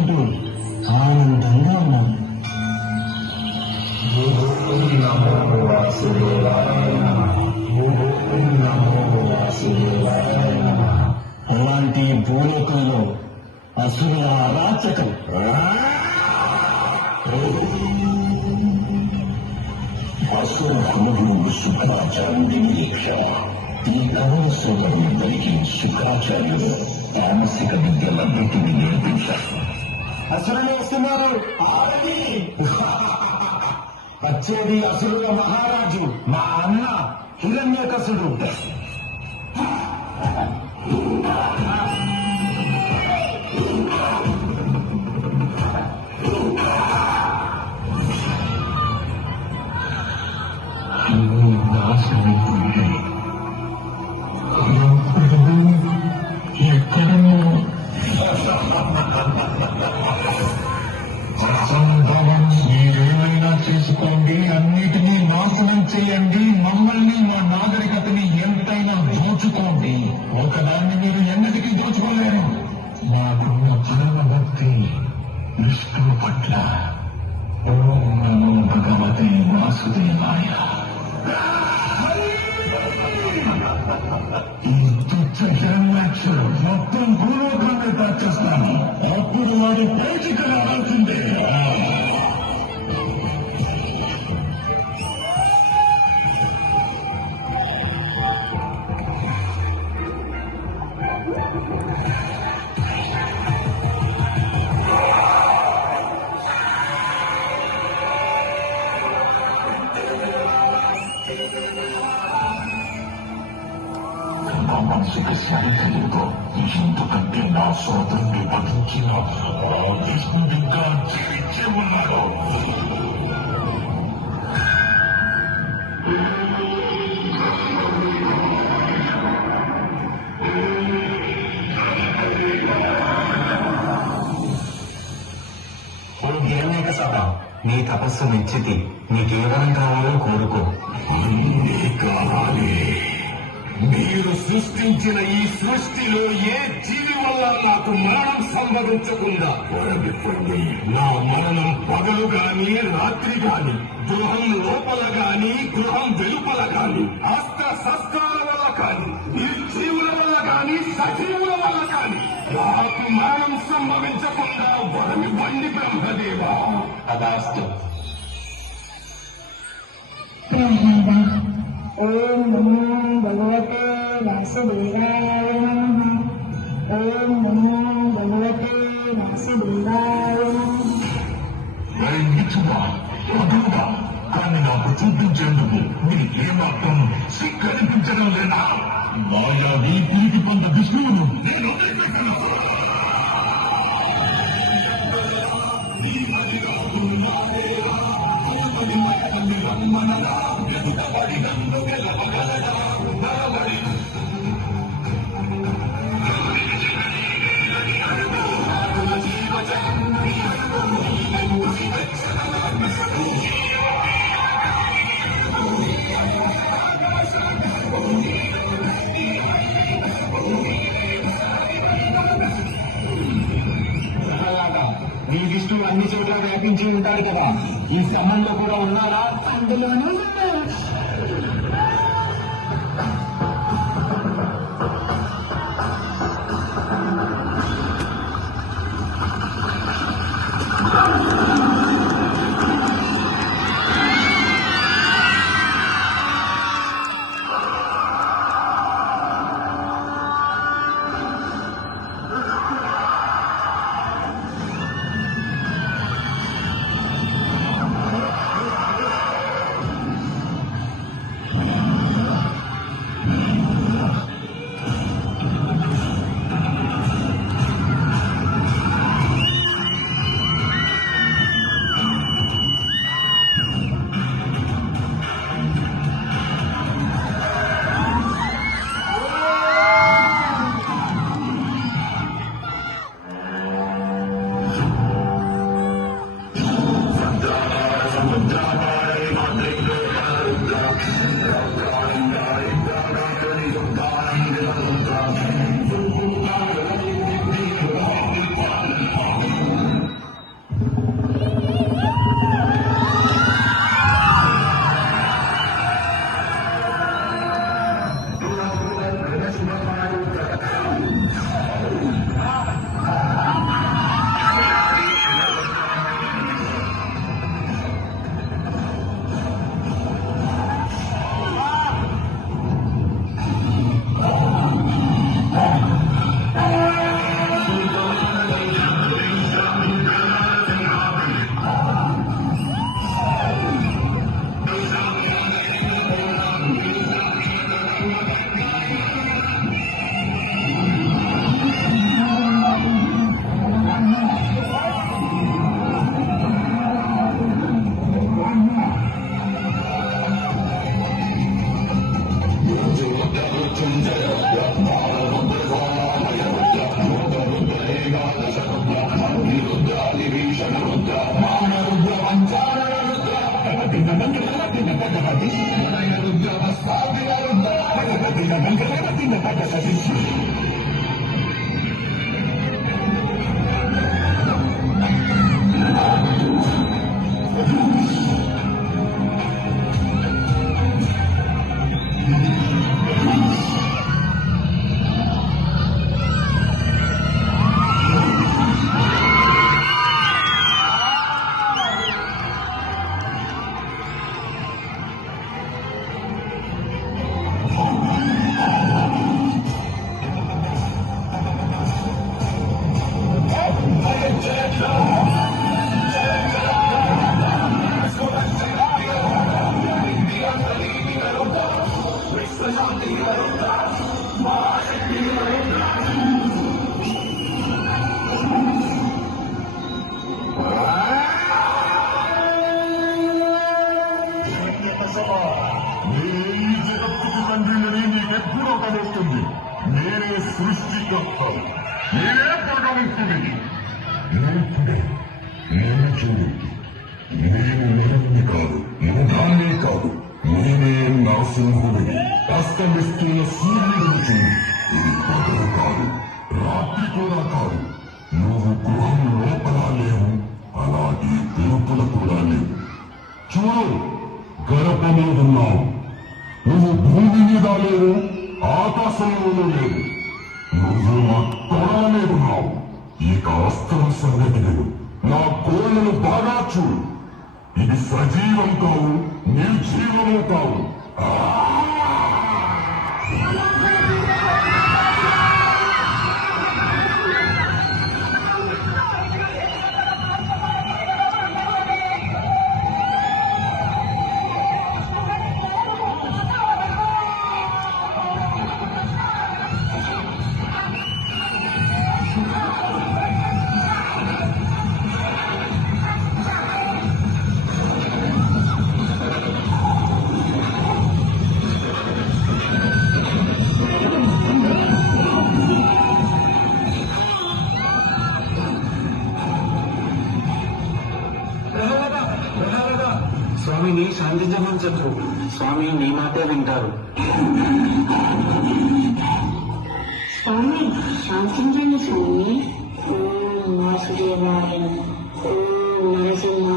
చూసుకుంటూ ఆనందంగా ఉన్నారు అలాంటి భూలోకంలో అసురుల అరాచకం అసురములు శుక్రాచార్యుడి నిరీక్ష ఈ కవల సోదరులందరికీ శుక్రాచార్యుడు తామసిక విద్యలన్నింటినీ నేర్పించారు అసురులు వస్తున్నారు ఆగండి! వచ్చేది అసురుల మహారాజు మా అన్న హిరణ్యకసుడు మమ్మల్ని మా నాగరికతని ఎంతైనా దోచుకోండి. ఒకదాన్ని మీరు ఎన్నటికీ దోచుకోలేరు. మాకున్న పరమ భక్తి విష్ణువు పట్ల. ఓం నమో భగవతే వాసుదేవాయ. ఈ తుచ్చ హిరణ్యాక్షుడు మొత్తం భూలోకాన్ని దాచేస్తాను. అప్పుడు వాడు బయటికి రావాల్సిందే నా మనసుకు శాంతి లేదు ఎందుకంటే నా సోదరుని వధించిన ఆ విష్ణుడు ఇంకా జీవించి ఉన్నాడు ఓ హిరణ్యక సభ నీ తపస్సు మెచ్చితి నీకేవరం కావాలో కోరుకో అన్నీ కావాలి మీరు సృష్టించిన ఈ సృష్టిలో ఏ జీవి వల్ల నాకు మరణం సంభవించకుండా. వరమిప్పండి నా మరణం పగలు గాని రాత్రి గాని గృహం లోపల గాని గృహం వెలుపల గాని అస్త్ర శస్త్రాల వల్ల కాని నిర్జీవుల వల్ల కాని సజీవుల వల్ల కాని నాకు మరణం సంభవించకుండా వరమివ్వండి బ్రహ్మదేవా. తదాస్తు ఓం నమో వాసుదేవాయ నమః ఓం నమో భగవతే వాసుదేవాయ నమః నిజమా అదుగా కానీ నాకు చూపించేందుకు మీరు ఏమాత్రం సిగ్గనిపించడం లేదా మాయావి తిరిగి పొంద విష్ణువును నేను వ్యాపించి కదా. ఈ సమయంలో కూడా ఉన్నారా అందులోనూ Thank you. నీకెప్పుడో నేనే సృష్టికర్త నేనే భగవంతుడిని ఇప్పుడే నేను చూడు. నేను నరుణ్ణి కాదు. యుగాన్ని కాదు. నేనే నరసింహుడిని. అస్తమిస్తున్న సూర్యుడిని. ఆకాశంలోనూ లేవు నువ్వు నా తొడ మీద ఉన్నావు ఇక అస్త్రం సంగతి నా కోళ్ళను బాగా చూడు ఇది సజీవం కావు నిర్జీవము కావు ఆజ్ఞించచ్చు స్వామి నీ మాటే వింటారు. స్వామి శాంతించండి స్వామి. ఓం వాసుదేవాయ. నరసింహ